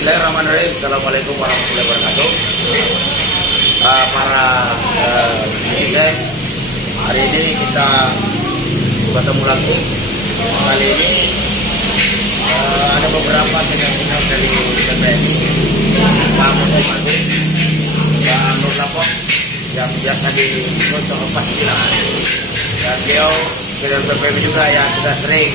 Bismillahirrahmanirrahim. Assalamualaikum warahmatullahi wabarakatuh. Para netizen, hari ini kita bertemu lagi. Kali ini ada beberapa senior dari TPM, Pak Musa Madu, Pak Nur Lapok yang biasa disebut Pak Sikilaan, dan beliau senior TPM juga yang sudah sering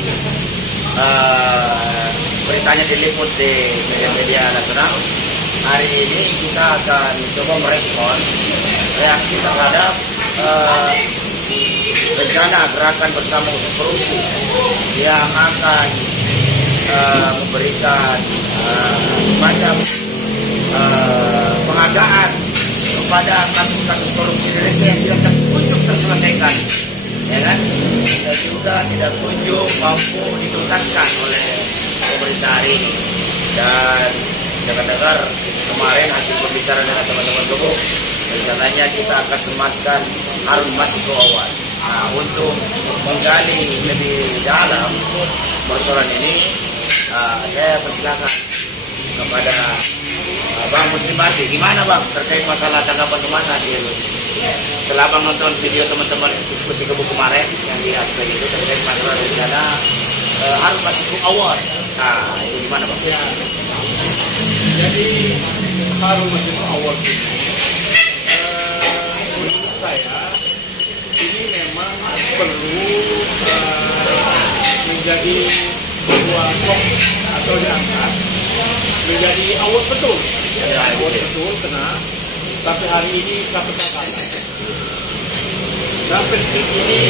beritanya diliput di media nasional. Hari ini kita akan coba merespon reaksi terhadap rencana gerakan bersama usut korupsi yang akan memberikan macam penghargaan kepada kasus-kasus korupsi Indonesia yang tidak kunjung terselesaikan, ya kan? Dan juga tidak kunjung mampu dituntaskan oleh pemerintah hari ini. Dan dengar-dengar kemarin hasil pembicaraan dengan teman-teman Gebuk, rencananya kita akan sematkan Harun Masiku awal. Nah, untuk menggali lebih dalam persoalan ini, saya persilakan kepada Bang Muslim Bati. Gimana Bang terkait masalah tanggapan kemana sih? Setelah Bang nonton video teman-teman diskusi Gebuk kemarin yang di aspek itu terkait masalah rencana Harun Masiku awal. Nah, itu gimana Bang? Ya, jadi Harun Masiku awal ini menurut saya ini memang perlu menjadi sebuah topik atau diangkat menjadi awal betul. Ya, awal betul karena sampai hari ini KPK gagal. Sampai detik ini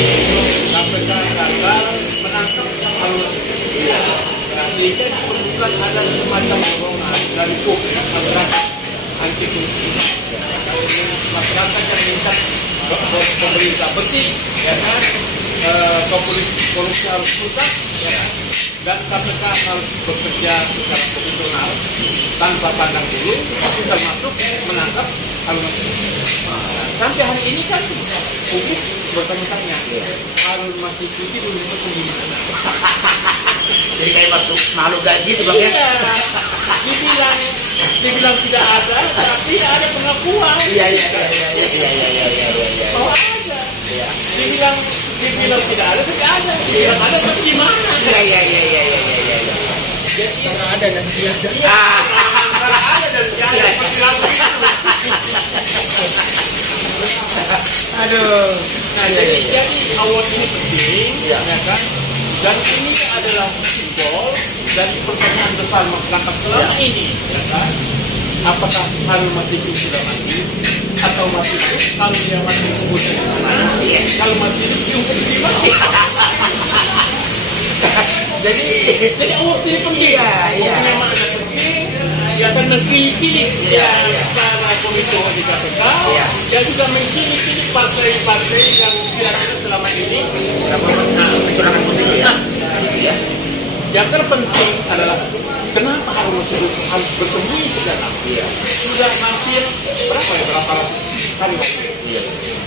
KPK gagal menangkap Harun Masiku. Nah, sehingga diperlukan ada semacam dorongan dari publik masyarakat anti korupsi. Masyarakat yang minta pemerintah bersih, ya kan? Korupsi harus tuntas, ya kan? Dan KPK harus bekerja secara profesional tanpa pandang bulu, termasuk menangkap Harun Masiku. Sampai hari ini kan publik bertanya-tanya, Harun Masiku itu belum ketemu di mana? Jadi kayak maksud malu gak gitu Bang ya? Dibilang tidak ada, tapi ada pengakuan. Iya. Oh ada. Iya. Dibilang tidak ada, tapi ada. Dibilang ada, tapi di mana? Iya. Jadi karena ada dan tiada. Karena ada dan tiada. Aduh. Nah, jadi awal ini penting, ya kan? Dan ini adalah simbol dari pertanyaan besar masyarakat selama ini, ya kan? Apakah Harun Masiku sudah mati atau masih hidup? Kalau dia mati kemudian mana? Kalau masih hidup diungkap di mana? Jadi awal ini penting. Iya. Memang ada penting. Dia akan mengkilik-kilik para komite di KPK. Dia juga mengkilik-kilik partai-partai yang kira-kira selama ini kecurangan pemilu ya. Yang terpenting adalah kenapa Harun Masiku harus bersembunyi sejak lama? Sudah hampir berapa ratus kali?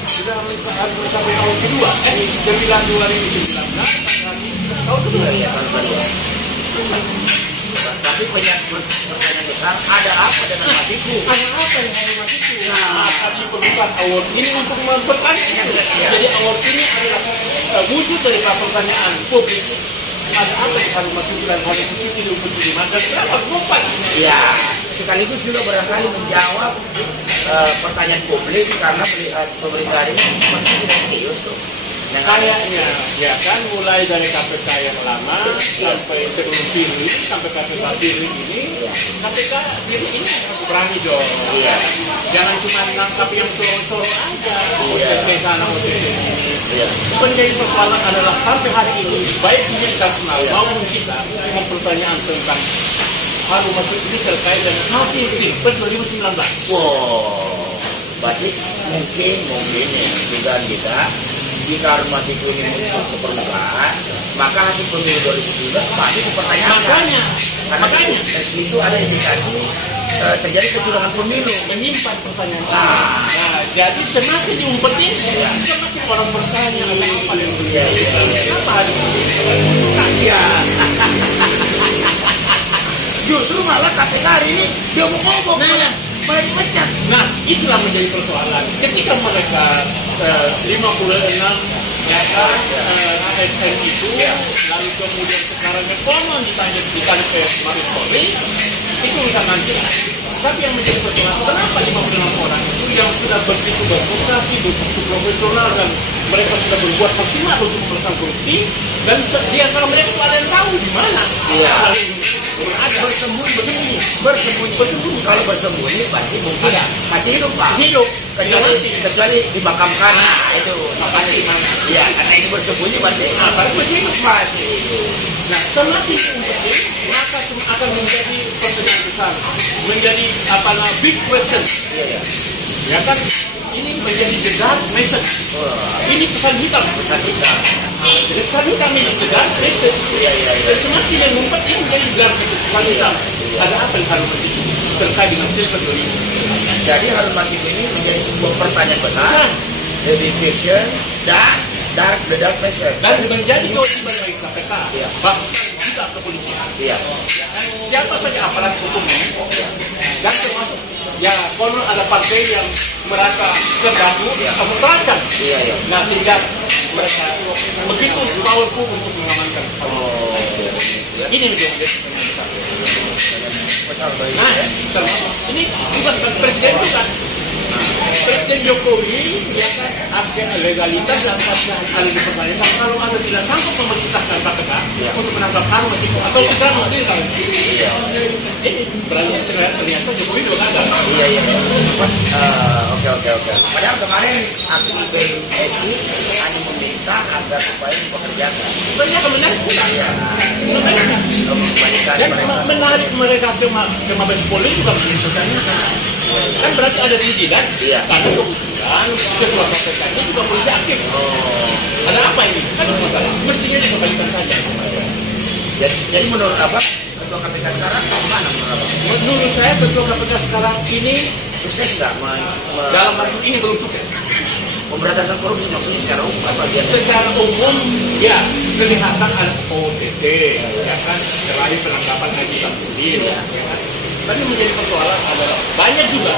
Sudah sampai tahun kedua, 2019 tahun kedua ya. Tapi pertanyaan besar, ada apa dengan Masiku? Ada apa yang Harun Masiku? Maka diperlukan award ini untuk mempertanyakan itu. Jadi award ini adalah wujud dari pertanyaan publik. Ada apa yang Harun Masiku dan Harun Masiku diumpet di mana? Dan kenapa lupa? Ya, sekaligus juga barangkali menjawab pertanyaan publik karena melihat pemerintah ini seperti tidak serius tuh. Kayaknya, ya kan, mulai dari KPK yang lama sampai sebelum Firly, sampai KPK Firly ini, KPK Firly ini berani dong. Jangan cuma menangkap yang sorong-sorong aja, OTT sana, OTT sini. Menjadi persoalan adalah sampai hari ini, baik dunia internasional maupun kita mempertanyaan tentang Harun Masiku ini terkait dengan hasil Pilpres 2019. Wow, berarti mungkin ya dugaan kita. Jika Harun Masiku ini muncul ke permukaan, maka hasil pemilu 2019 pasti dipertanyakan. Makanya dari situ ada indikasi terjadi kecurangan pemilu. Menyimpan pertanyaan. Nah, jadi semakin diumpetin, semakin orang bertanya ada apa yang terjadi. Kenapa Harun Masiku? Justru malah KPK hari ini dia mau ngomong Nah, malah dipecat. Nah, itulah menjadi persoalan. Ketika mereka 56 ya kan ASN itu, lalu kemudian sekarang konon ditanya ke Mabes Polri, itu urusan nanti. Tapi yang menjadi persoalan, kenapa 56 orang itu yang sudah begitu berprestasi, begitu profesional, dan mereka sudah berbuat maksimal untuk melakukan korupsi, dan di antara mereka itu ada yang tahu di mana hal ini berada, bersembunyi. Kalau bersembunyi berarti mungkin masih hidup, Pak. Hidup. Kecuali dimakamkan, itu pasti. Ya, karena ini bersembunyi berarti masih hidup, masih hidup. Nah, semakin penting maka akan menjadi pertanyaan besar, menjadi big question. Ya kan, ini menjadi the dark message. Ini pesan hitam. Pesan hitam ini the dark message. Dan semakin yang ngumpet ini menjadi dark message, pesan hitam. Ada apa yang harus terkait dengan Pilpres 2020? Jadi Harun Masiku ini menjadi sebuah pertanyaan besar, the big question dan the dark message. Dan menjadi kewajiban bagi KPK, bahkan juga kepolisian. Siapa saja aparat hukum ini, dan termasuk konon ada partai yang merasa terganggu atau terancam. Nah, sehingga mereka begitu powerful untuk mengamankan. Ini menjadi besar. Nah, termasuk ini bukan presiden bukan. Presiden Jokowi ya kan ada legalitas dan ada dipertanyakan kalau Anda tidak sanggup memerintahkan KPK untuk menangkap Harun Masiku atau segera menghadirkan. Ini berarti ternyata Jokowi juga ada. Oke. Padahal kemarin aksi BMSI hanya meminta agar supaya dipekerjakan. Banyak menarik bukan? Dan menarik mereka ke Mabes Polri juga menjadi pertanyaan. Kan berarti ada perizinan, karena kebetulan ketua KPK ini juga polisi aktif. Ada apa ini? Kan masalah. Mestinya dikembalikan saja. Jadi menurut ketua KPK sekarang gimana menurut Abang? Menurut saya ketua KPK sekarang ini sukses nggak? Dalam maksud ini belum sukses. Pemberantasan korupsi maksudnya secara umum apa dia? Secara umum ya kelihatan ada OTT, ya kan, terakhir penangkapan Haji Samsudin, ya kan. Tapi menjadi persoalan adalah banyak juga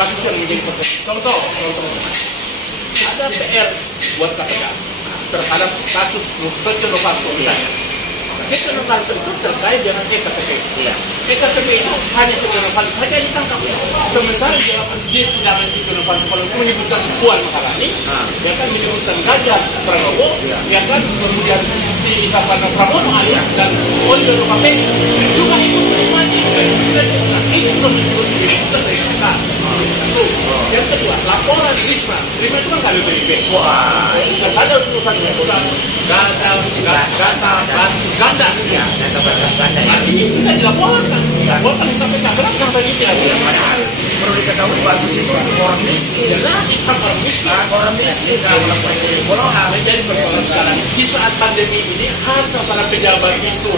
kasus yang menjadi persoalan. Contoh, ada PR buat KPK terhadap kasus Setia Novanto misalnya. Setia Novanto itu terkait dengan EKTP. EKTP itu hanya Setia Novanto saja ditangkap. Sementara di dalam persidangan Setia Novanto kalau menyebutkan Puan Maharani, ya kan menyebutkan Ganjar Pranowo, ya kan kemudian si Sapana Pramono alias dan Oliver Papeni juga ikut menikmati dari persidangan. Ini prosedur dibutuhkan dari KPK. Yang kedua, laporan Risma itu kan kali BPIP. Ada urusan data batu ganda. Ini sudah dilaporkan ke KPK. Kenapa ini tidak? Padahal perlu diketahui bansos itu orang miskin. Orang miskin kalau melakukan jadi golongan. Menjadi persoalan sekarang. Di saat pandemi ini harta para pejabat itu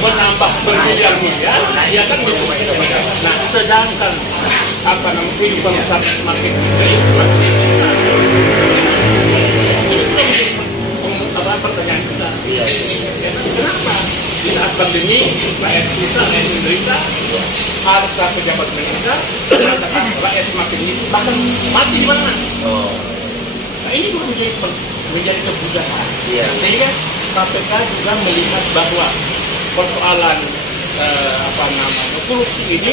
menambah bermiliar-miliar, ya kan semakin banyak. Nah, sedangkan kehidupan masyarakat semakin baik, semakin besar. Ini juga menjadi pertanyaan kita. Kenapa di saat pandemi rakyat susah, rakyat menderita, harta pejabat meningkat, rakyat semakin itu bahkan mati di mana? Nah, ini juga menjadi kebudahan. Sehingga KPK juga melihat bahwa persoalan korupsi ini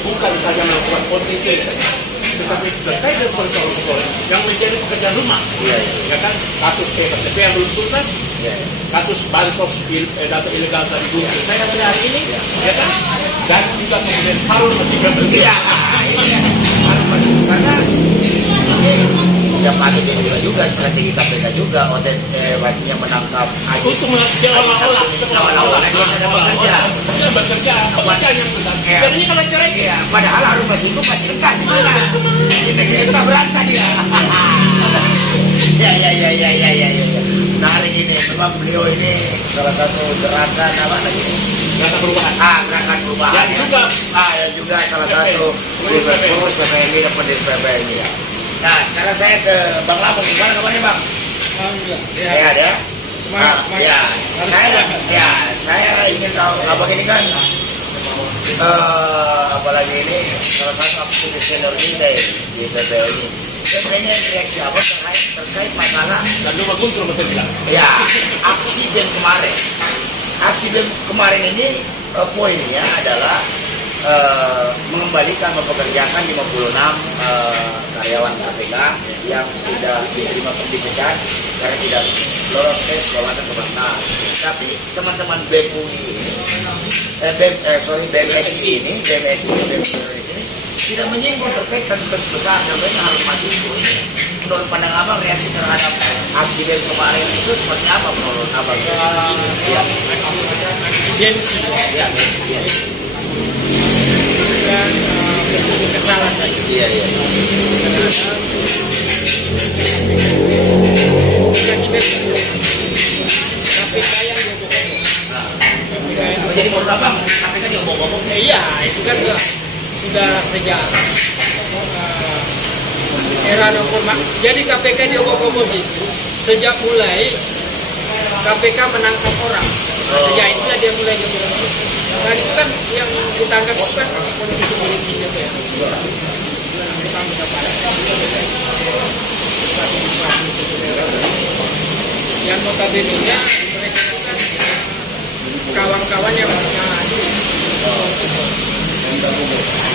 bukan saja melakukan OTT saja, tetapi terkait dengan persoalan yang menjadi pekerjaan rumah. Ya kan, kasus PKTP yang belum tuntas, kasus bansos data ilegal tadi belum selesai sampai hari ini, ya kan, dan juga kemudian Harun Masiku. Harun Masiku karena yang patut juga strategi KPK juga waktunya menangkap Haji seolah-olah dia sedang bekerja. Pekerjaan yang besar. Jadinya kalau cerai, padahal Harun Masiku masih dekat di mana? Di negeri kita berantah dia. Ya. Nah, hari ini memang beliau ini salah satu gerakan apa lagi? Gerakan perubahan. Gerakan perubahan. Yang juga salah satu pengurus PPMI dan pendiri PPMI ya. Nah, sekarang saya ke Bang Lampung. Gimana kabarnya, Bang? Sehat ya? Saya ingin tahu, Abang ini kan apalagi ini salah satu aktivis senior kita di PPO ini. Saya pengen reaksi apa terkait masalah Dan lu Guntur betul bilang. ya aksi BEM kemarin. Aksi BEM kemarin ini poinnya adalah mengembalikan mempekerjakan 56 karyawan KPK yang tidak diterima dipecat karena tidak lolos tes wawasan kebangsaan. Tapi teman-teman BEM UI ini, BMSI ini tidak menyinggung terkait kasus-kasus besar, contohnya harus mati itu. Menurut pandang abang reaksi terhadap aksi BEM kemarin itu seperti apa menurut abang? Ya. Aksi gengsi Ya, dan bentuk kesalahan saja. iya. KPK yang diobok-obok. Jadi menurut abang KPK diobok-obok? Iya, itu kan sudah sejak era reformasi. Jadi KPK diobok-obok itu sejak mulai KPK menangkap orang. Sejak itulah dia mulai diobok-obok. Dan itu kan yang ditangkap itu kan politisi ya. Yang notabene-nya mereka itu kan kawan-kawan yang punya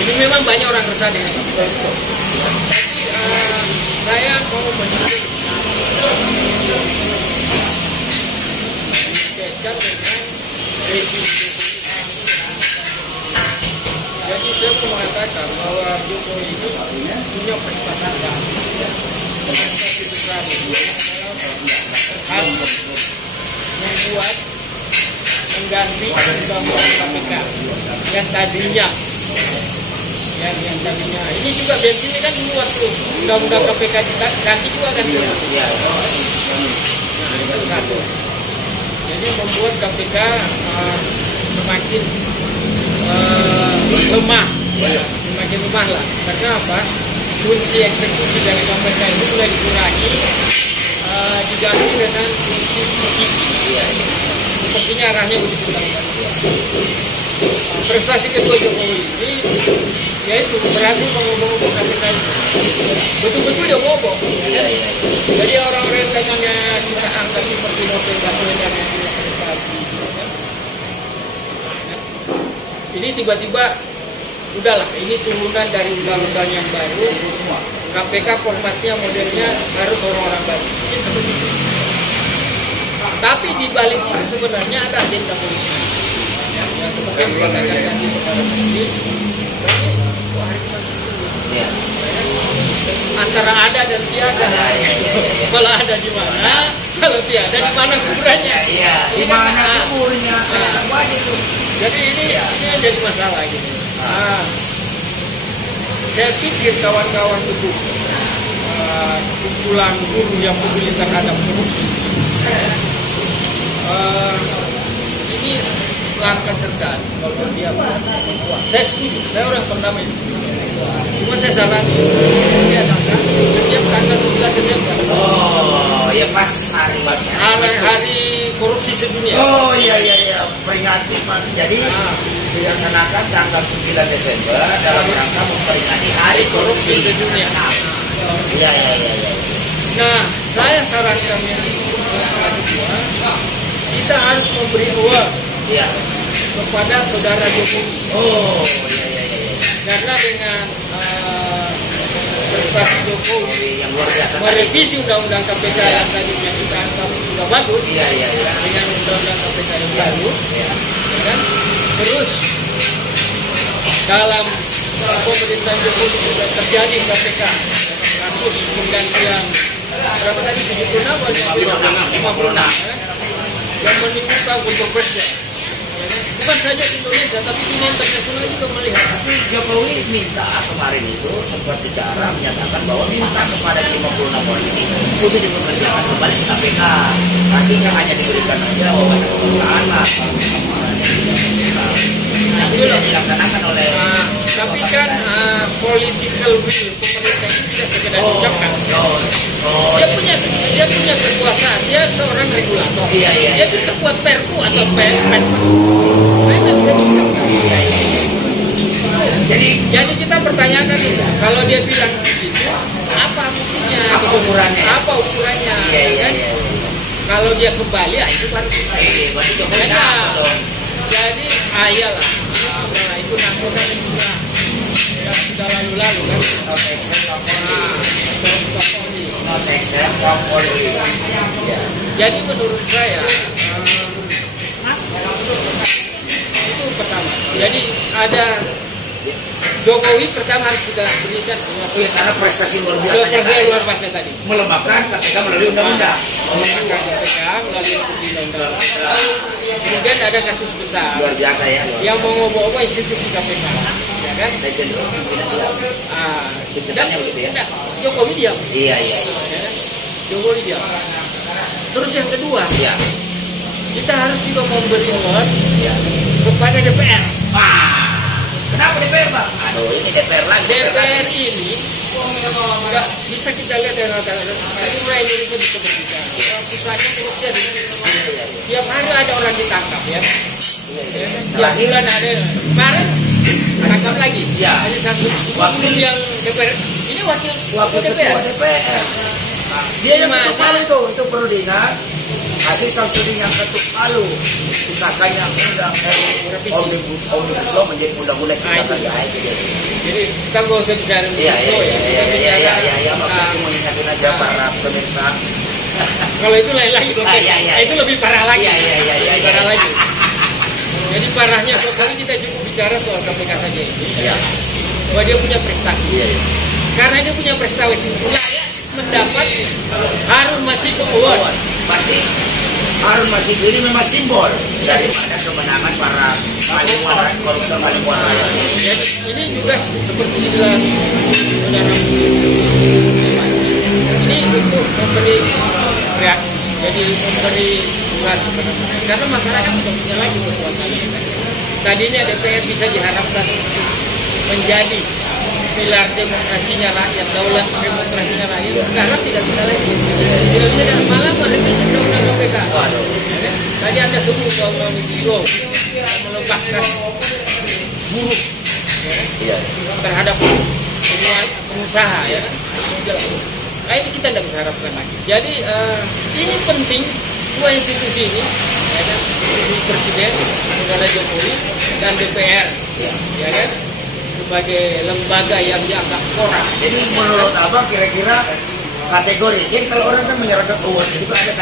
ini memang banyak orang resah dengan itu. Tapi saya mau menyebut dikaitkan dengan rezim. Jadi saya mau mengatakan bahwa Jokowi ini punya prestasi besar. Prestasi besar itu harus membuat mengganti undang-undang KPK yang tadinya ini juga BEM ini kan dulu waktu undang-undang KPK ganti juga kan dia. Satu. Jadi membuat KPK semakin semakin lemah lah. Karena apa? Fungsi eksekusi dari KPK itu mulai dikurangi, diganti dengan fungsi judisi. Sepertinya arahnya begitu. Prestasi kedua Jokowi ini yaitu berhasil mengobok-obok KPK itu. Betul-betul dia ngobok. Jadi orang-orang yang tadinya kita anggap seperti Novel Baswedan yang punya prestasi, ini tiba-tiba udahlah, ini turunan dari undang-undang yang baru. KPK formatnya modelnya harus orang-orang baru. Ini seperti itu. Tapi di balik itu sebenarnya ada agenda politik. Yang seperti yang dikatakan tadi kepada publik. Antara ada dan tiada. Kalau ada di mana, kalau tiada di mana kuburannya. Iya, di mana kuburnya? Jadi ini yang jadi masalah gitu. Saya pikir kawan-kawan itu kumpulan guru yang peduli terhadap korupsi ini langkah cerdas kalau dia membuat. Saya setuju, saya orang pertama itu. Cuma saya sarani dia datang setiap tanggal 9 Desember. Oh, ya pas hari korupsi sedunia. Oh iya, peringati Pak. Jadi dilaksanakan tanggal 9 Desember dalam rangka memperingati Hari Korupsi Sedunia. Iya. Nah, saya sarankan kita harus memberi uang kepada saudara Jokowi. Oh iya. Karena dengan prestasi Jokowi Yang luar biasa merevisi undang-undang KPK yang tadinya kita anggap sudah bagus, dengan undang-undang KPK yang baru, kan? Terus dalam pemerintahan Jokowi sudah terjadi KPK kasus penggantian berapa tadi 76 atau 56 yang menimbulkan kontroversial. Bukan saja di Indonesia, tapi dunia internasional juga melihat. Tapi Jokowi minta kemarin itu sempat bicara menyatakan bahwa minta kepada 56 orang ini untuk dipekerjakan kembali di KPK. Artinya hanya diberikan aja wawasan kebangsaan lah. Yang tidak dilaksanakan oleh. Tapi kan political will pemerintah itu tidak sekedar diucapkan. Dia punya kekuasaan. Dia seorang regulator. Dia bisa buat perpu atau perpu. Nah, itu bisa diucapkan. Jadi kita pertanyakan itu, kalau dia bilang begitu, apa buktinya? Apa ukurannya? Apa ukurannya? Iya. Kan? Kalau dia kembali, itu baru Berarti Jokowi apa dong? Jadi, iyalah. Itu nampaknya sudah lalu-lalu kan. Not accept, Kapolri. Nah, Not accept, Kapolri. Ya. jadi menurut saya itu pertama. Jadi ada Jokowi pertama harus kita berikan Karena prestasi luar biasa luar biasa tadi. melemahkan KPK melalui undang-undang. Melemahkan KPK melalui undang-undang. Kemudian ada kasus besar Luar biasa ya. yang mau ngobo-ngobo institusi KPK, ya kan? Legend pimpinan dia. Kesannya begitu ya. Jokowi diam. Iya. Ya kan? Jokowi diam. Terus yang kedua, Iya. kita harus juga memberi award Iya. kepada DPR. Kenapa DPR, Bang? Aduh, ini DPR lagi. DPR ini nggak bisa kita lihat dari rata-rata. Ini Indonesia bisa berbicara. Pusatnya korupsi ada. Tiap hari ada orang ditangkap ya. Tiap bulan ada. Kemarin tangkap lagi. Iya. Ada satu wakil yang DPR. Ini wakil DPR. DPR. Dia yang ketuk palu itu perlu diingat. Hasil Samsudin yang ketuk palu disahkannya undang Omnibus Law menjadi undang-undang cipta kerja itu dia. Jadi kita nggak usah bicara Iya. ya. Maksudnya mengingatkan aja para pemirsa. Kalau itu lain lagi. Itu lebih parah lagi. Iya. Parah lagi. Jadi parahnya Jokowi kita cukup bicara soal KPK saja ini. Iya. Bahwa dia punya prestasi. Iya. Karena dia punya prestasi, layak mendapat Harun Masiku Award. Berarti Harun Masiku ini memang simbol daripada kemenangan para koruptor paling kuat rakyat. Jadi ini juga seperti dibilang saudara ini untuk memberi reaksi, jadi memberi dukungan karena masyarakat tidak punya lagi kekuatan. Tadinya DPR bisa diharapkan untuk menjadi pilar demokrasinya rakyat, daulat demokrasinya rakyat. Sekarang tidak bisa lagi. Tidak bisa dan malah merevisi undang-undang KPK. Tadi Anda sebut undang-undang Omnibus yang melembahkan buruh terhadap pengusaha ya. Nah, ini kita tidak bisa harapkan lagi. Jadi ini penting dua institusi ini, ya kan? Presiden, Saudara Jokowi dan DPR, ya kan? Sebagai lembaga yang dianggap korup. Jadi menurut Abang kira-kira kategori, jadi kalau orang kan menyerahkan award itu kan ada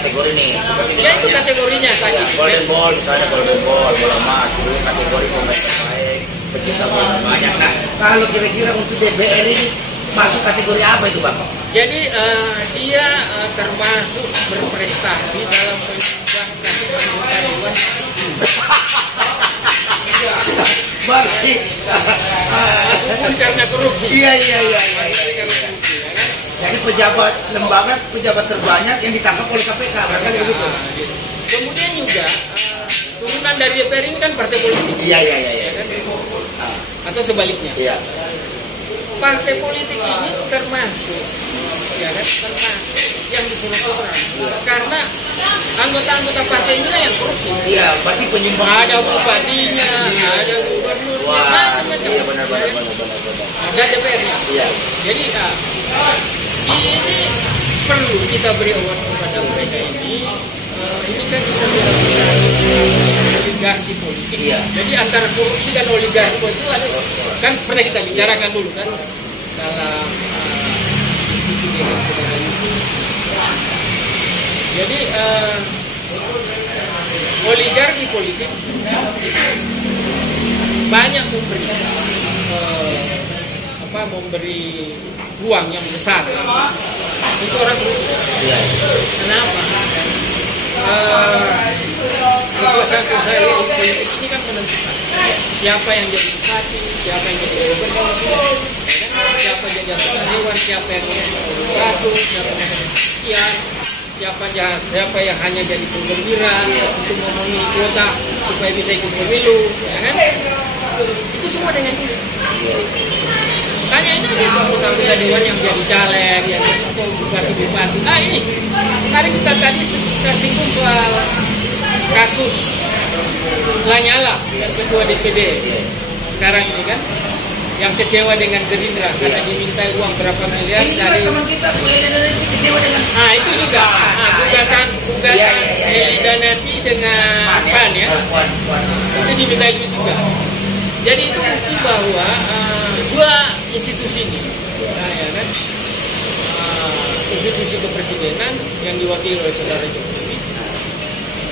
kategori nih, seperti Ya itu kategorinya tadi. Golden Ball, misalnya Golden Ball, bola emas, kemudian kategori pemain terbaik, pecinta bola banyak. Nah, kalau kira-kira untuk DPR ini masuk kategori apa itu, Bang? Jadi dia termasuk berprestasi dalam menyumbangkan anggota dewan. Berarti Walaupun karena korupsi. Iya. Ya kan? Jadi pejabat terbanyak yang ditangkap oleh KPK, berarti begitu. Gitu. Kemudian juga turunan dari DPR ini kan partai politik. Iya. Ya kan? Atau sebaliknya. Iya. Partai politik ini termasuk yang disuruh orang karena anggota-anggota partai ini yang korupsi. Iya, berarti penyumbang. Ada bupatinya, ada gubernurnya, macam-macam. Iya benar. Ada DPR-nya. Iya. Jadi ini perlu kita beri award kepada mereka ini. Ini kan kita sudah bicara oligarki politik. Iya. Jadi antara korupsi dan oligarki itu ada kan pernah kita bicarakan dulu kan dalam diskusi dengan saudara Yusuf. Jadi oligarki politik banyak memberi ruang yang besar untuk orang korupsi. Iya. Kenapa? Kekuasaan politik ini kan menentukan siapa yang jadi bupati, siapa yang jadi gubernur, siapa yang jadi anggota dewan, siapa yang jadi legislatif, siapa yang hanya jadi perwira untuk memenuhi kuota supaya bisa ikut pemilu, ya kan? Itu semua dengan ini. Makanya ini ada anggota dewan yang jadi caleg, yang jadi bupati. Nah ini, kemarin kita tadi singgung soal kasus Lanyala yang ketua DPD sekarang ini kan. yang kecewa dengan Gerindra karena diminta uang berapa miliar Ini juga dari teman kita Bu Elena itu kecewa dengan itu juga gugatan Eli Danati dengan PAN ya. Puan. Itu diminta itu juga. Jadi itu bukti bahwa dua institusi ini, ya kan, institusi kepresidenan yang diwakili oleh saudara Jokowi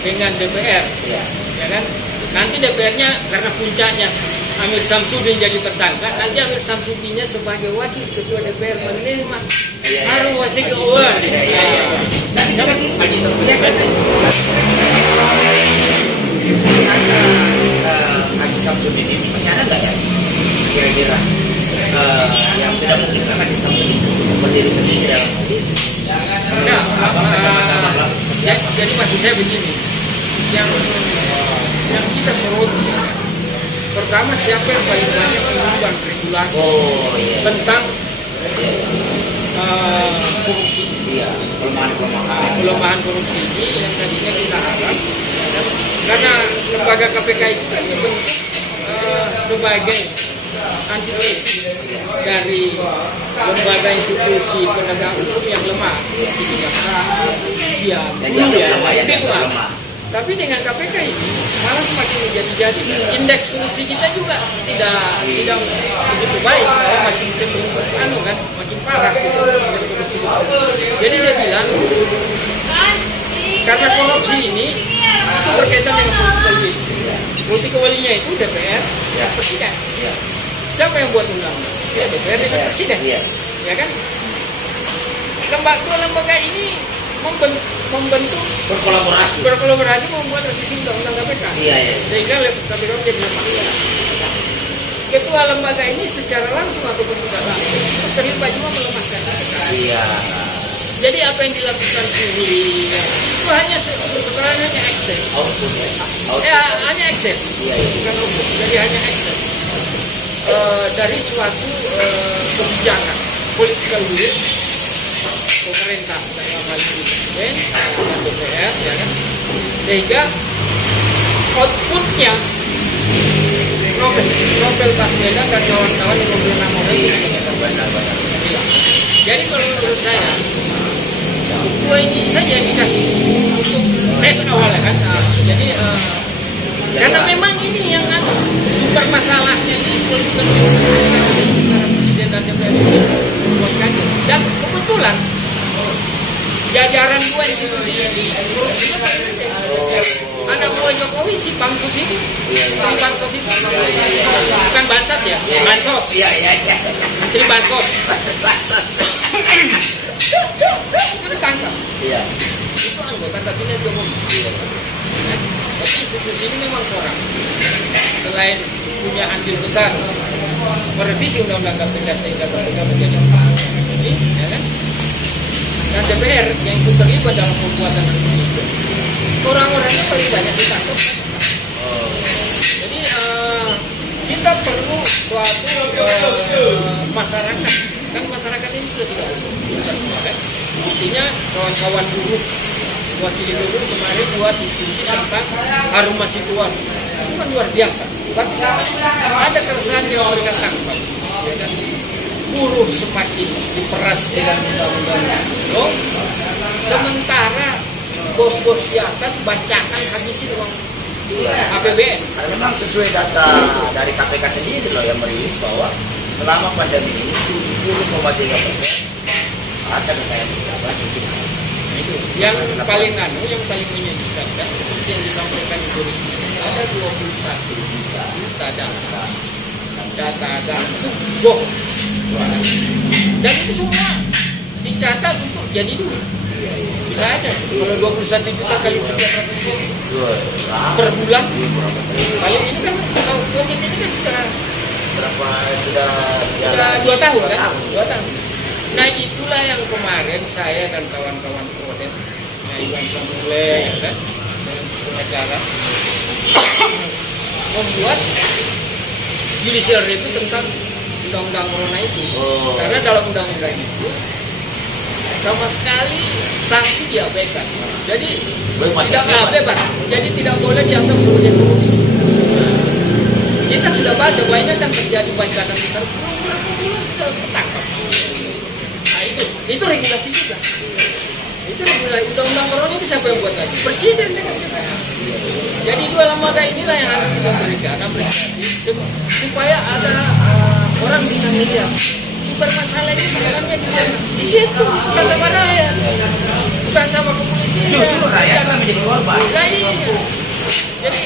dengan DPR, ya kan. Nanti DPR-nya karena puncaknya Amir Samsudin jadi tersangka, nanti Amir Samsudinnya sebagai wakil ketua DPR menerima harus wasik keuangan. Haji Samsudin ini masih ada nggak ya? Kira-kira yang tidak mungkin kan Haji Samsudin berdiri sendiri dalam mobil. Jadi maksud saya begini, yang kita soroti pertama siapa yang paling banyak mengubah regulasi tentang korupsi, pelemahan korupsi ini yang tadinya kita harap, karena lembaga KPK itu kan dibentuk sebagai antitesis dari lembaga institusi penegak hukum yang lemah, lemah. Tapi dengan KPK ini malah semakin menjadi-jadi. Indeks korupsi kita juga tidak begitu baik, malah makin cenderung makin parah indeks korupsi. Jadi saya bilang karena korupsi ini itu berkaitan dengan politik. Politik walinya itu DPR, presiden. Siapa yang buat undang-undang? Ya DPR dan presiden, ya kan? Dua lembaga ini membentuk berkolaborasi membuat revisi undang-undang KPK. Sehingga KPK menjadi lemah. Ketua lembaga ini secara langsung ataupun tidak langsung terlibat juga melemahkan KPK. Jadi apa yang dilakukan ini itu hanya sebenarnya hanya ekses. Hanya ekses. Bukan hukum. Jadi hanya ekses dari suatu kebijakan political will pemerintah dalam hal ini presiden dan DPR, ya kan, sehingga outputnya Novel Baswedan dan kawan-kawan yang memberi nama itu jadi kalau menurut saya dua ini saja yang dikasih untuk tes awal ya kan. Jadi karena memang ini yang super masalahnya ini bukan presiden dan DPR ini bukan, dan kebetulan jajaran dua institusi ini anak buah Jokowi si Pansus itu, Pansos itu bukan Bansat ya, Bansos, Menteri Bansos, itu ditangkap, itu anggota kabinet Jokowi. Tapi institusi ini memang kurang, selain punya andil besar merevisi undang-undang KPK sehingga KPK menjadi ini, ya kan? Dan DPR yang ikut terlibat dalam pembuatan revisi itu orang-orangnya paling banyak ditangkap. Jadi kita perlu suatu masyarakat, kan masyarakat ini sudah tidak umum, kan? Buktinya kawan-kawan buruh, wakil buruh kemarin buat diskusi tentang harum masih tua, itu kan luar biasa. Ada keresahan yang mereka tangkap, ya kan? Buruh semakin diperas dengan undang-undang itu, sementara bos-bos di atas bacakan habisin uang APBN. Memang sesuai data dari KPK sendiri loh yang merilis bahwa selama pandemi ini 70,3% ada kekayaan negara. Itu yang paling menyedihkan kan, seperti yang disampaikan Ibu Risma, ada 21 juta data itu bohong. Dan itu semua dicatat untuk jadi duit. Bisa aja kalau 21 juta kali sekian ratus ribu per bulan. Kalau ini kan kalau COVID ini kan sudah 2 tahun kan? 2 tahun. Nah itulah yang kemarin saya dan kawan-kawan Prodet, Iwan Samule, ya kan, dan pengacara membuat judicial review tentang undang-undang corona itu. Karena dalam undang-undang itu sama sekali sanksi diabaikan. Jadi tidak bebas. Jadi tidak boleh dianggap sebagai korupsi. kita sudah baca banyak kan terjadi bancakan besar berapa bulan sudah ketangkap. Nah itu regulasi juga. Itu regulasi undang-undang corona ini siapa yang buat lagi? Presiden dengan DPR. Jadi dua lembaga inilah yang harus kita berikan apresiasi supaya ada orang bisa melihat sumber masalah ini sebenarnya di situ, bukan sama rakyat, bukan sama kepolisian. Justru rakyat yang menjadi korban. Ya, iya. Jadi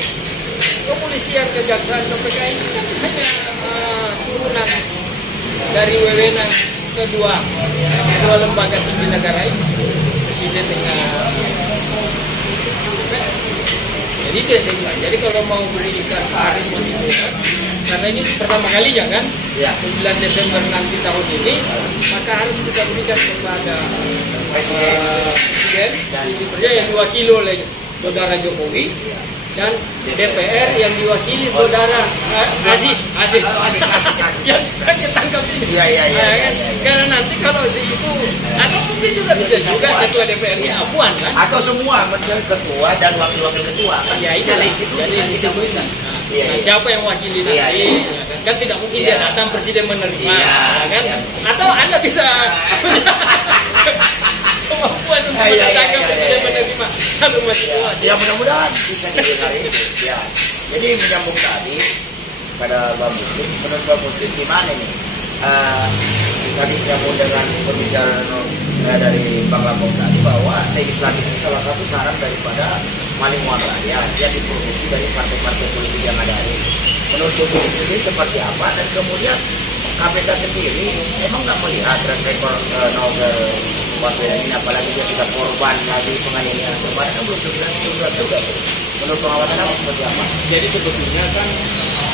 kepolisian, kejaksaan, KPK ini kan hanya turunan dari wewenang kedua lembaga tinggi negara ini, presiden dengan DPR. Jadi itu yang saya bilang. Jadi kalau mau berikan hari masih berat, karena ini pertama kalinya kan, Ya. 9 Desember nanti tahun ini, maka harus kita berikan kepada presiden dan dipercaya yang diwakili oleh saudara Jokowi dan DPR yang diwakili saudara Aziz yang ketangkap ini. Iya. Kan? Karena nanti kalau si itu atau mungkin juga bisa juga ketua DPR-nya Puan kan? Atau semua menjadi ketua dan wakil-wakil ketua kan? Ya itu jadi institusi. Iya. Siapa yang wakili nanti? Iya. Kan tidak mungkin dia datang presiden menerima, Iya. kan? Atau Anda bisa kemampuan untuk mendatangkan presiden menerima kalau masih kuat. Ya mudah-mudahan bisa didengar itu. Ya. Jadi menyambung tadi pada Bang Muslim, menurut Bang Muslim gimana nih? Tadi nyambung dengan pembicaraan dari Bang Lampung tadi bahwa legislatif itu salah satu saran daripada maling uang rakyat yang diproduksi dari partai-partai politik yang ada ini. Menurut Bang Muslim sendiri seperti apa? Dan kemudian KPK sendiri emang nggak melihat track record Novel Baswedan ini, apalagi dia sudah korban lagi penganiayaan kemarin kan belum tuntas juga. Menurut pengawasan apa seperti apa? Jadi sebetulnya kan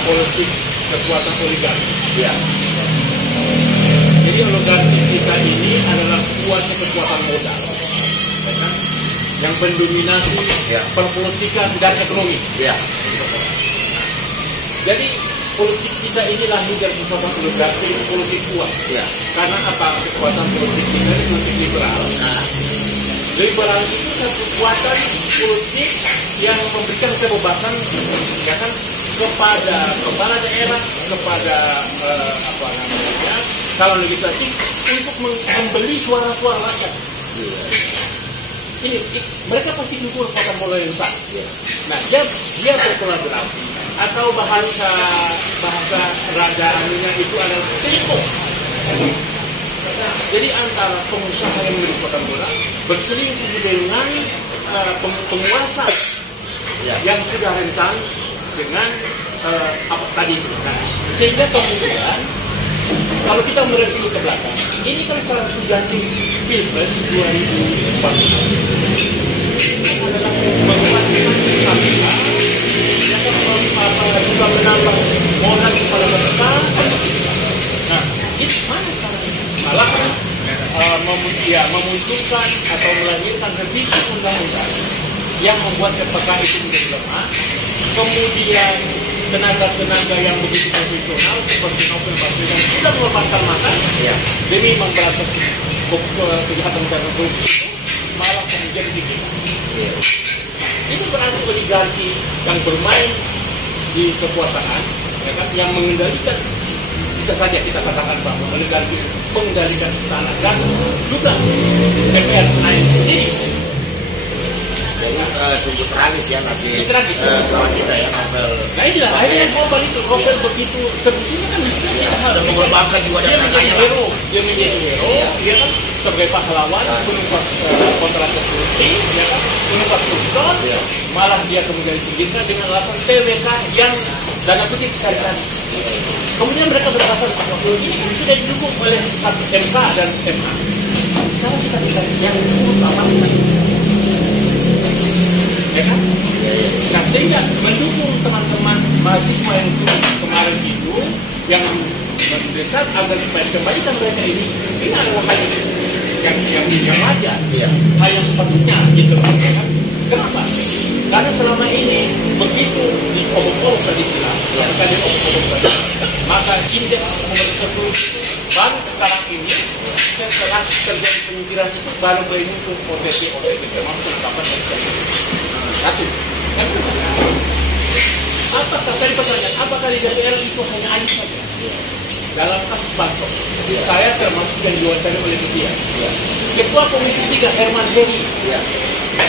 politik kekuatan oligarki. Iya. Jadi oligarki kita ini adalah kuatnya kekuatan modal, ya kan? Yang mendominasi Ya. perpolitikan dan ekonomi. Iya. Jadi politik kita ini lahir dari kekuatan oligarki, politik kuat. Iya. Karena apa? Kekuatan politik kita ini politik liberal. Nah, Liberal itu satu kekuatan politik yang memberikan kebebasan, ya kan, kepada kepala daerah, kepada apa namanya, calon legislatif untuk membeli suara-suara rakyat. Ini mereka pasti dukung kekuatan bola yang besar. Nah, dia berkolaborasi atau bahasa raja anunya itu adalah telepon. Jadi antara pengusaha yang memiliki kekuatan bola berselingkuh dengan penguasa yang sudah rentan dengan apa tadi itu. Nah, sehingga kemudian kalau kita mereview ke belakang, ini kan salah satu janji Pilpres 2014 adalah menguatkan KPK yang juga menambah modal kepada mereka. Nah, itu mana sekarang? Malah memunculkan atau melahirkan revisi undang-undang yang membuat KPK itu menjadi lemah. Kemudian tenaga-tenaga yang begitu profesional seperti Novel Baswedan sudah mengorbankan makan demi memberantas kejahatan dan korupsi, malah kemudian disingkirkan. Ini berarti oligarki yang bermain di kekuasaan, ya kan, yang mengendalikan, bisa saja kita katakan bahwa oligarki mengendalikan istana dan juga DPR Senayan sendiri. jadi sungguh tragis ya nasib Tragis. kawan kita ya Novel. Nah inilah akhirnya korban itu. Novel begitu sebetulnya kan mestinya kita harus Sudah mengorbankan jiwa dan dia menjadi raganya. hero, dia kan sebagai pahlawan menumpas kontrak korupsi, dia kan menumpas koruptor, malah dia kemudian disingkirkan dengan alasan TWK yang dana kutip dicari-cari. Kemudian mereka beralasan bahwa ini sudah didukung oleh MK dan MA. Sekarang kita dicari yang didukung apa? Ya kan? Nah, sehingga mendukung teman-teman mahasiswa yang kemarin itu yang mendesak agar supaya kembalikan mereka ini adalah hal yang wajar, hal yang sepatutnya gitu kan? Kenapa? Karena selama ini begitu diobok-obok tadi tadi obok-obok tadi, maka indeks tersebut baru sekarang ini setelah terjadi penyingkiran itu baru muncul OTT termasuk penetapan satu. apakah tadi pertanyaan, apakah di DPR itu hanya Anies saja? Dalam kasus bansos, saya termasuk yang diwawancari oleh media. Ketua Komisi 3 Herman Heri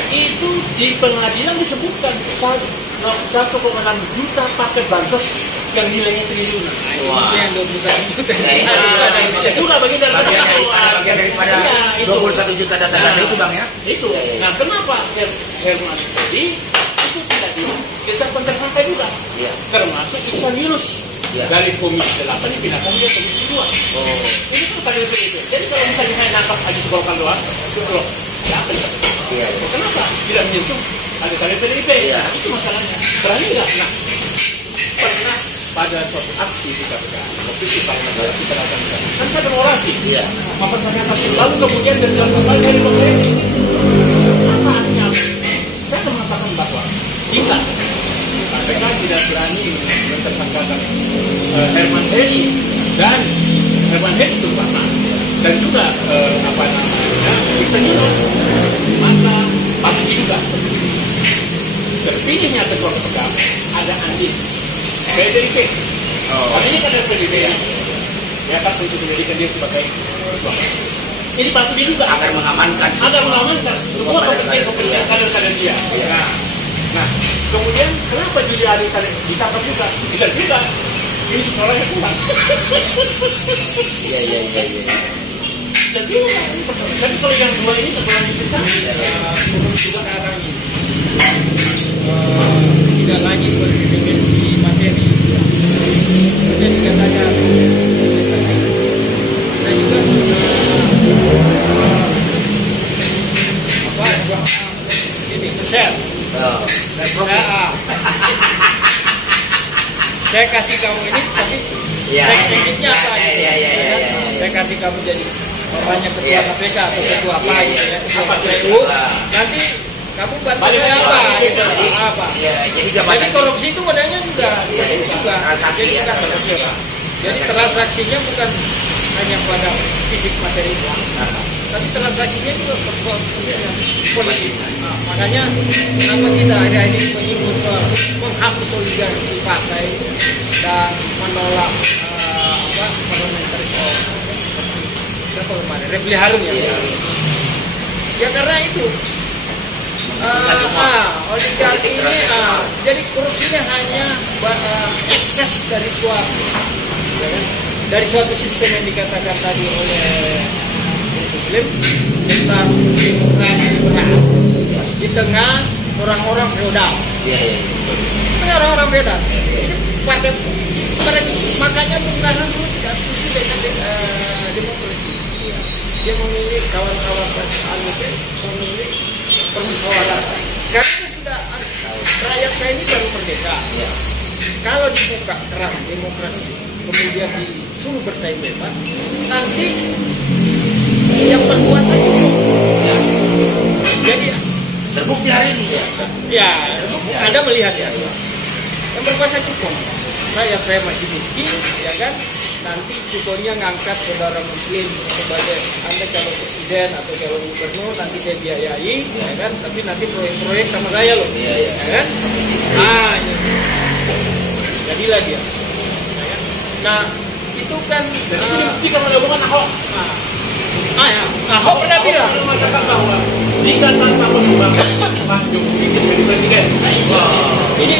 itu di pengadilan disebutkan 1,6 juta paket bansos yang nilainya triliunan. Itu yang 21 juta. Itu nggak bagian dari bagian daripada 21 juta data-data itu bang ya. Itu. Nah, kenapa Herman Heri itu tidak ditetapkan tersangka juga? Termasuk Iksan Yunus. Dari Komisi 8 dipindahkan dia Komisi 2. Ini kan kader PDIP. Jadi kalau misalnya saya nangkap Haji Golkar doang, itu loh, siapa ya? Kenapa tidak menyentuh kader PDIP? Itu masalahnya. Berani nggak? Nah, pernah pada suatu aksi di KPK, kompetisi parlemen kita lakukan. Kan saya berorasi, mempertanyakan. Lalu kemudian dengan kembali dari pemerintah ini, apa artinya? Saya mengatakan bahwa jika KPK tidak berani mentersangkakan Herman Heri dan Herman Heri terutama dan juga apa namanya Iksan Yunus, maka patut juga terpilihnya ketua KPK ada Andi PDIP. Ini kan dari PDIP ya kan untuk menjadikan dia sebagai ketua. Ini patut juga agar mengamankan semua kepentingan kader-kader dia. Nah, kemudian kenapa Juliari ditangkap juga? Bisa juga. Ini sekolahnya kurang. Iya. Jadi kalau yang dua ini sekolahnya kita juga sekarang ini tidak lagi berdimensi materi. Jadi dikatakan saya juga ini share. Saya kasih kamu ini, tapi tekniknya apa? Saya kasih kamu jadi bapaknya ketua KPK atau ketua apa gitu ya, ketua KPU. Nanti kamu bantu saya apa? Gitu. Apa? Jadi korupsi itu modalnya juga transaksi. Jadi transaksinya bukan hanya pada fisik materi uang, tapi transaksinya juga persoalan politik. Makanya kenapa kita hari ini menyinggung soal menghapus oligarki partai dan menolak parlementarisme Refli Harun ya karena itu oligarki ini jadi korupsinya hanya ekses dari suatu sistem yang dikatakan tadi oleh Muslim tentang demokrasi berat di tengah orang-orang feodal. Tengah orang-orang feodal. Ini partai makanya Bung Karno dulu tidak setuju dengan demokrasi. Dia memilih kawan-kawan memilih permusyawaratan. Karena sudah rakyat saya ini baru merdeka. Kalau dibuka keran demokrasi, kemudian disuruh bersaing bebas, nanti yang berkuasa cukup. Jadi terbukti hari ini Anda melihat ya, yang berkuasa cukup. Rakyat saya masih miskin, ya kan? Nanti cukunya ngangkat saudara Muslim sebagai Anda calon presiden atau calon gubernur, nanti saya biayai, ya kan? Tapi nanti proyek-proyek sama saya loh, ya kan? Ini. Jadilah dia. Ya kan? Nah, itu kan jika melakukan Ahok. Ahok pernah bilang mengatakan bahwa jika tanpa perubahan Pak Jokowi menjadi presiden. Ini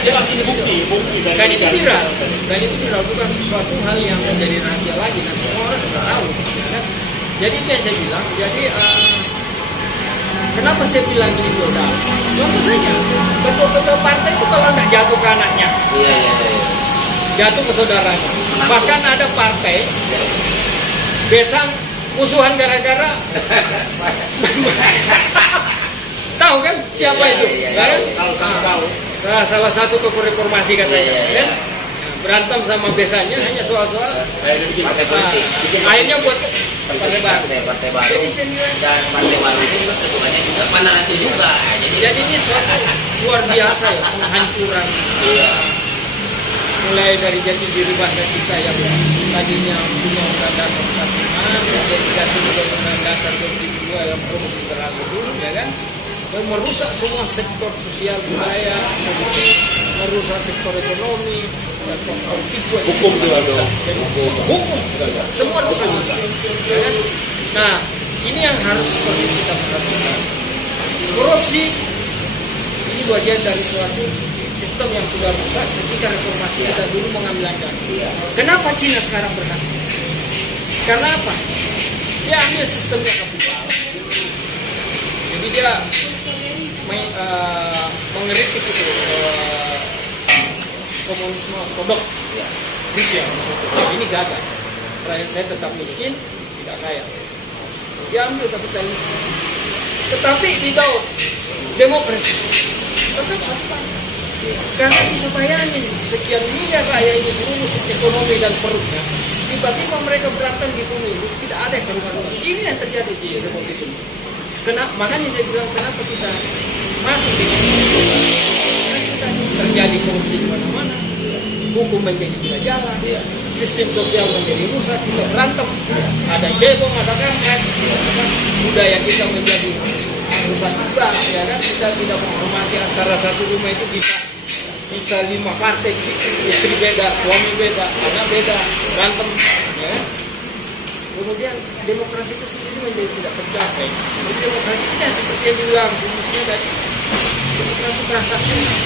jelas ini bukti dan itu viral. Dan itu viral bukan sesuatu hal yang menjadi rahasia lagi. Nah, semua orang sudah tahu. Ya kan? Jadi itu yang saya bilang. Jadi kenapa saya bilang ini feodal? Contoh saja, ketua partai itu kalau nggak jatuh ke anaknya, jatuh ke saudaranya. Bahkan ada partai besang musuhan gara-gara tahu kan siapa itu? Tahu. Nah, salah satu tokoh reformasi katanya, kan? Berantem sama besanya hanya soal-soal partai politik. akhirnya buat partai baru. Jadi Dan partai baru itu ketuanya juga pandangan itu juga. Jadi ini suatu luar biasa ya penghancuran. Mulai dari jati diri bangsa kita yang tadinya punya undang dasar 45, kemudian diganti dengan undang dasar 22 yang perlu liberal itu, ya kan? yang merusak semua sektor sosial budaya, politik, merusak sektor ekonomi, sektor politik, Hukum juga dong. hukum, semua rusak. Ya kan? Nah, ini yang harus perlu kita perhatikan. Korupsi ini bagian dari suatu sistem yang sudah rusak ketika reformasi kita dulu mengambil langkah. Kenapa Cina sekarang berhasil? Karena apa? Dia ambil sistemnya kapital. Jadi dia mengeritik itu komunisme produk Rusia. Ini gagal. Rakyat saya tetap miskin, tidak kaya. Dia ambil kapitalisme. Tetapi di tahun demokrasi tetap sampai. Karena bisa bayangin sekian miliar rakyat ini ngurus ekonomi dan perutnya, tiba-tiba mereka berantem di pemilu, tidak ada yang berubah. Ini yang terjadi di Republik ini. Makanya saya bilang kenapa kita masuk di terjadi korupsi di mana-mana, hukum menjadi tidak jalan, sistem sosial menjadi rusak, kita berantem, ada cebong, ada kampret, budaya kita menjadi rusak juga, ya kan? Kita tidak menghormati antara satu rumah itu bisa 5 partai, istri beda, suami beda, anak beda, berantem, ya kan? Kemudian demokrasi itu sendiri menjadi tidak tercapai. Jadi demokrasi ini seperti yang dibilang rumusnya tadi, demokrasi transaksional.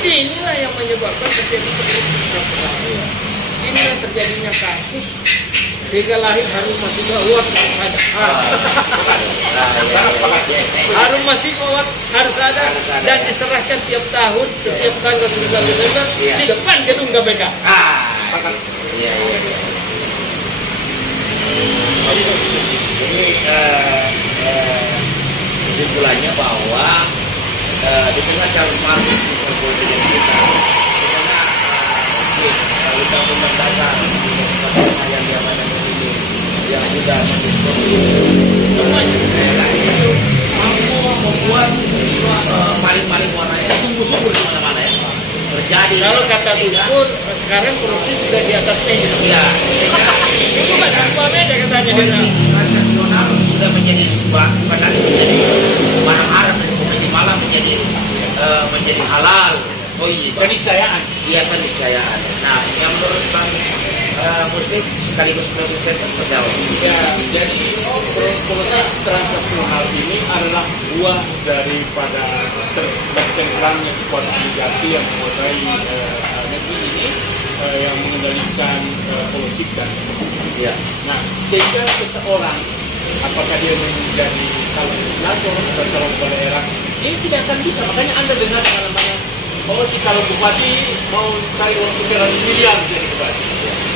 Inilah yang menyebabkan terjadi korupsi. Inilah terjadinya kasus sehingga lahir Harun Masiku Awad Harun Masiku Awad harus ada dan diserahkan tiap tahun setiap tanggal 9 Desember di depan gedung KPK. Jadi kesimpulannya bahwa di tengah calon maruf politik yang kita, undang-undang dasar yang diamankan ini yang sudah mendiskusi semuanya, itu mampu membuat maling-maling warna itu tumbuh-subur di mana-mana ya. Terjadi. Kalau kata Gus Dur, sekarang korupsi sudah di atas meja. Iya. Itu kan tanpa meja katanya. Transaksional sudah menjadi bukan lagi menjadi barang haram dan kemudian malah menjadi halal. Oh iya. Keniscayaan. Iya, keniscayaan. Nah, yang menurut Bang Muslim sekaligus closing statement seperti apa? Ya, jadi politik transaksional ini adalah buah daripada bercengkerangnya kekuatan oligarki yang menguasai negeri ini, yang mengendalikan politik dan ekonomi. Iya. Nah, sehingga seseorang apakah dia menjadi calon legislator atau calon kepala daerah ini tidak akan bisa. Makanya Anda dengar namanya, oh si calon bupati mau cari uang sekian ratus miliar jadi bupati.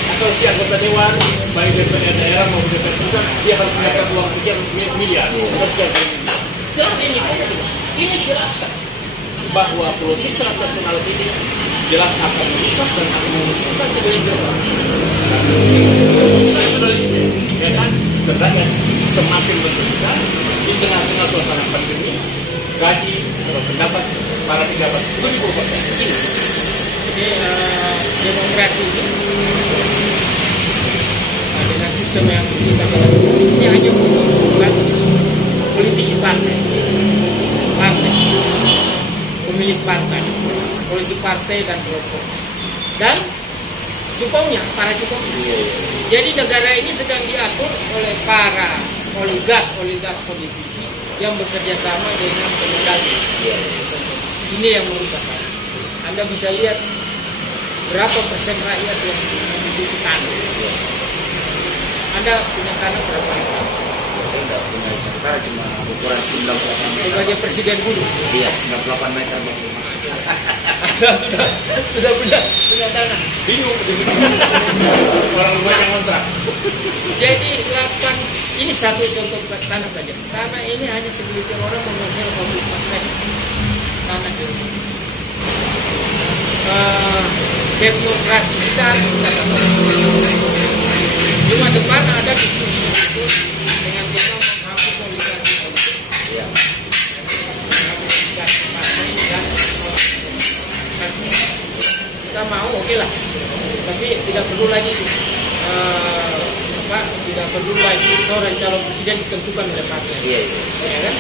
Atau si anggota dewan, baik DPR daerah maupun DPR pusat, dia harus mendapatkan uang sekian miliar atau sekian miliar. Jelas ini jelaskan bahwa politik transaksional ini jelas akan merusak dan akan menguntungkan segelintir orang. Nasionalisme, ya kan? Rakyat semakin menderita di tengah-tengah suasana pandemi, gaji atau pendapat para pejabat berubah. Jadi demokrasi dengan sistem yang kita lakukan ini hanya menguntungkan politisi partai, pemilik partai, polisi partai dan kelompok, dan cupongnya, para cupongnya. Jadi negara ini sedang diatur oleh para oligark politisi yang bekerja sama dengan pengendali. Ini yang merusak. Anda bisa lihat berapa persen rakyat yang memiliki tanah. Anda punya tanah berapa? Saya tidak punya tanah, cuma ukuran 98 meter. Sebagai presiden dulu. Iya, 98 meter bang. sudah punya tanah. Bingung orang rumah yang kontrak. Jadi ini satu contoh tanah saja. Tanah ini hanya segelintir orang menguasai 80% tanah di Indonesia. Demokrasi kita harus kita lakukan. Cuma depan ada diskusi dengan tema menghapus oligarki politik. Iya. Kita mau oke lah, tapi tidak perlu lagi tidak perlu lagi seorang calon presiden ditentukan oleh partai. Iya. Ya kan?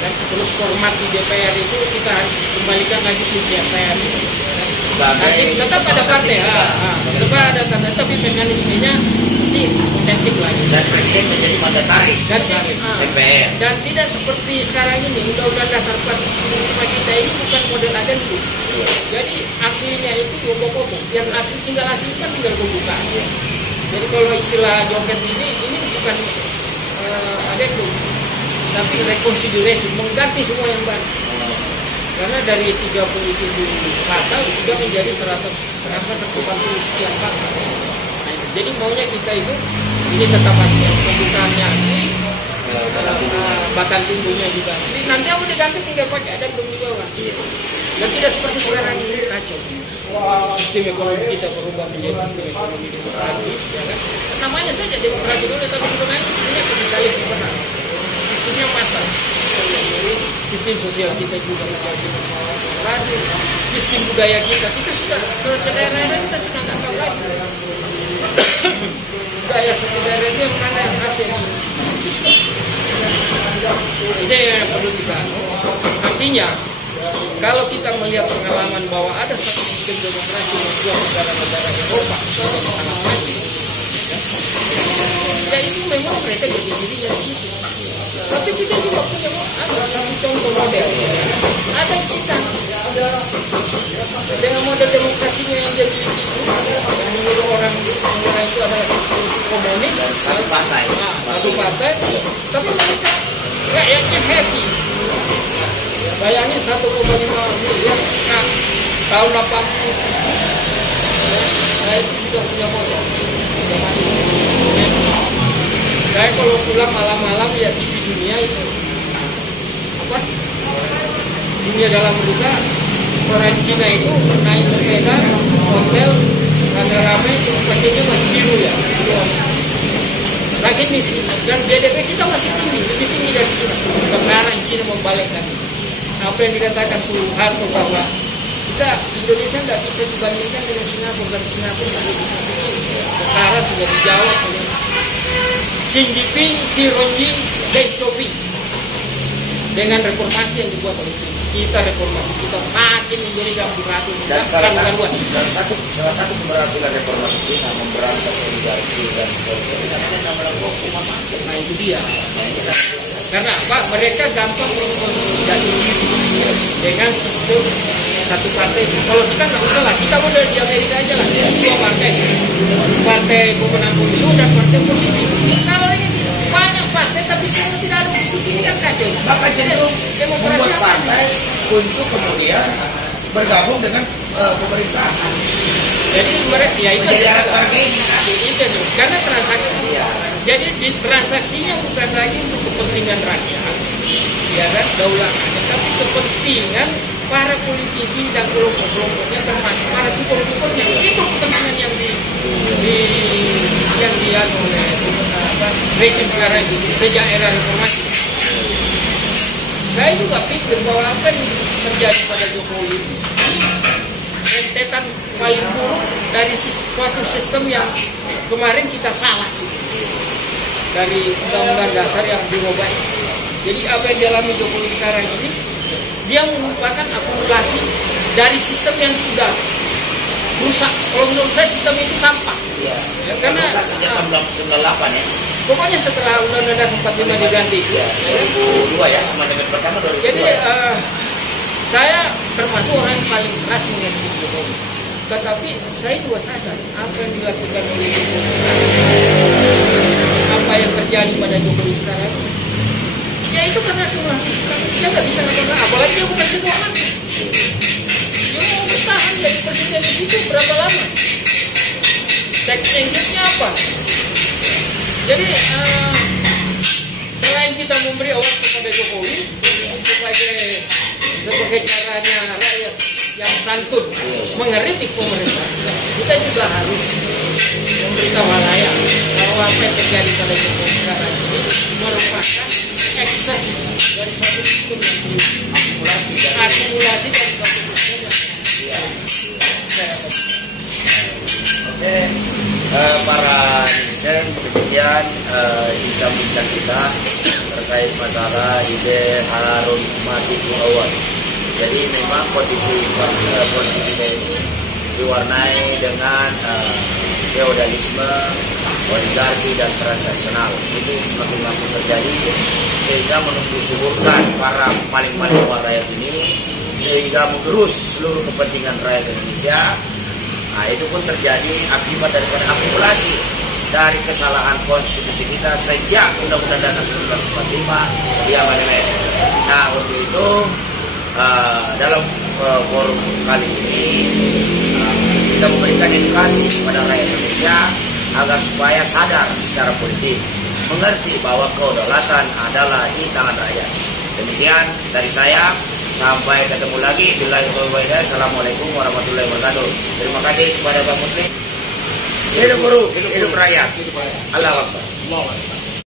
Dan terus format di DPR itu kita harus kembalikan lagi ke DPR. Nanti tetap ada partai, tetap ada tanda, tapi mekanismenya mesti otentik lagi. Dan presiden menjadi mandataris DPR. Dan tidak seperti sekarang ini, undang-undang dasar 45 kita ini bukan model adendum. Jadi aslinya itu obok-obok, yang asli tinggal asli kan tinggal membuka. Jadi kalau istilah joget ini bukan adendum, tapi reconsideration, mengganti semua yang baru. Karena dari 37 pasal sudah menjadi 180 sekian pasal. Nah, jadi maunya kita itu ini tetap asli, pembukaannya asli, batang tumbuhnya juga asli. Nanti mau diganti tinggal pakai adendum juga kan. Dan tidak seperti sekarang ini kacau. Sistem ekonomi kita berubah menjadi sistem ekonomi demokrasi, ya kan? Namanya saja demokrasi dulu, tapi sebenarnya sistemnya kapitalis benar. Sistemnya pasar. Jadi sistem sosial kita juga menjadi demokrasi. Sistem budaya kita sudah ke daerah-daerah kita sudah nggak tahu lagi. Budaya satu daerah itu yang mana yang hasil ini yang perlu kita. Artinya kalau kita melihat pengalaman bahwa ada satu sistem demokrasi di sebuah negara-negara Eropa sangat maju, ya itu memang mereka jadi dirinya di situ. Tapi kita juga punya satu contoh model. Ada Cina dengan model demokrasinya yang jadi yang menurut orang mengira itu adalah sistem komunis, satu partai, tapi mereka rakyatnya happy. Bayangin 1,5 miliar tahun 80. Saya itu sudah punya modal. Saya kalau pulang malam-malam ya TV dunia itu apa? Dunia dalam berita, orang Cina itu naik sepeda, hotel, rame-rame, sebagainya masih biru ya. Lagi nih, dan BDP kita masih tinggi, lebih tinggi dari Cina. Sekarang Cina membalikkan apa yang dikatakan Soeharto bahwa kita Indonesia nggak bisa dibandingkan dengan Singapura, dan Singapura lebih kecil. Sekarang sudah dijawab oleh Xi Jinping, Xi Ronji, Deng Xiaoping dengan reformasi yang dibuat oleh China. Kita reformasi kita makin Indonesia beratur dan salah satu keberhasilan reformasi China memberantas oligarki dan korupsi namanya hukuman mati. Nah itu dia. Karena apa? Mereka gampang mengkonsolidasi diri dengan sistem satu partai. Kalau kita nggak usah lah, kita model di Amerika aja lah, dua partai pemenang pemilu dan partai oposisi. Kalau ini banyak partai tapi semua tidak ada oposisi, ini kan kacau. Maka cenderung membuat partai untuk kemudian bergabung dengan pemerintahan. Jadi mereka ya itu itu karena transaksi. Jadi di transaksinya bukan lagi untuk kepentingan rakyat, ya kan, daulat, tapi kepentingan para politisi dan kelompok-kelompoknya, termasuk para cukur-cukurnya. Itu kepentingan yang dian oleh rejim sekarang itu sejak era reformasi. Saya juga pikir bahwa apa yang terjadi pada Jokowi itu rentetan paling buruk dari suatu sistem yang kemarin kita salah dari undang-undang dasar yang dirubah itu. Jadi apa yang dialami Jokowi sekarang ini, dia merupakan akumulasi dari sistem yang sudah rusak. Kalau menurut saya sistem itu sampah. Ya, karena rusak sejak tahun 98 ya. Pokoknya setelah undang-undang dasar 45 diganti. Ya, 2002 ya, amandemen pertama 2002. Jadi saya termasuk orang yang paling keras mengenai Jokowi. Tetapi saya juga sadar apa yang dilakukan oleh Jokowi sekarang, apa yang terjadi pada Jokowi sekarang, ya itu karena akumulasi sistem. Dia nggak bisa ngapa-ngapa, apalagi dia bukan ketua partai. Dia mau bertahan jadi presiden di situ berapa lama? Tekniknya apa? Jadi selain kita memberi award kepada Jokowi sebagai caranya rakyat yang santun mengeritik pemerintah, kita juga harus memberitahu halayak bahwa apa yang terjadi pada Jokowi sekarang ini merupakan ekses dari satu sistem yang akumulasi dari satu sistem yang Oke, para netizen, demikian bincang-bincang kita terkait masalah ide Harun Masiku Awal. Jadi memang kondisi politik kita ini diwarnai dengan feodalisme, oligarki dan transaksional. Itu semakin masif terjadi sehingga menumbuh suburkan para paling-paling kuat rakyat ini sehingga menggerus seluruh kepentingan rakyat Indonesia. Nah, itu pun terjadi akibat daripada akumulasi dari kesalahan konstitusi kita sejak Undang-Undang Dasar 1945 di amandemen. Nah, untuk itu dalam forum kali ini kita memberikan edukasi kepada rakyat Indonesia agar supaya sadar secara politik, mengerti bahwa kedaulatan adalah di tangan rakyat. Demikian dari saya, sampai ketemu lagi. Assalamualaikum warahmatullahi wabarakatuh. Terima kasih kepada Pak Menteri. Hidup buruh, hidup rakyat. Allah Akbar.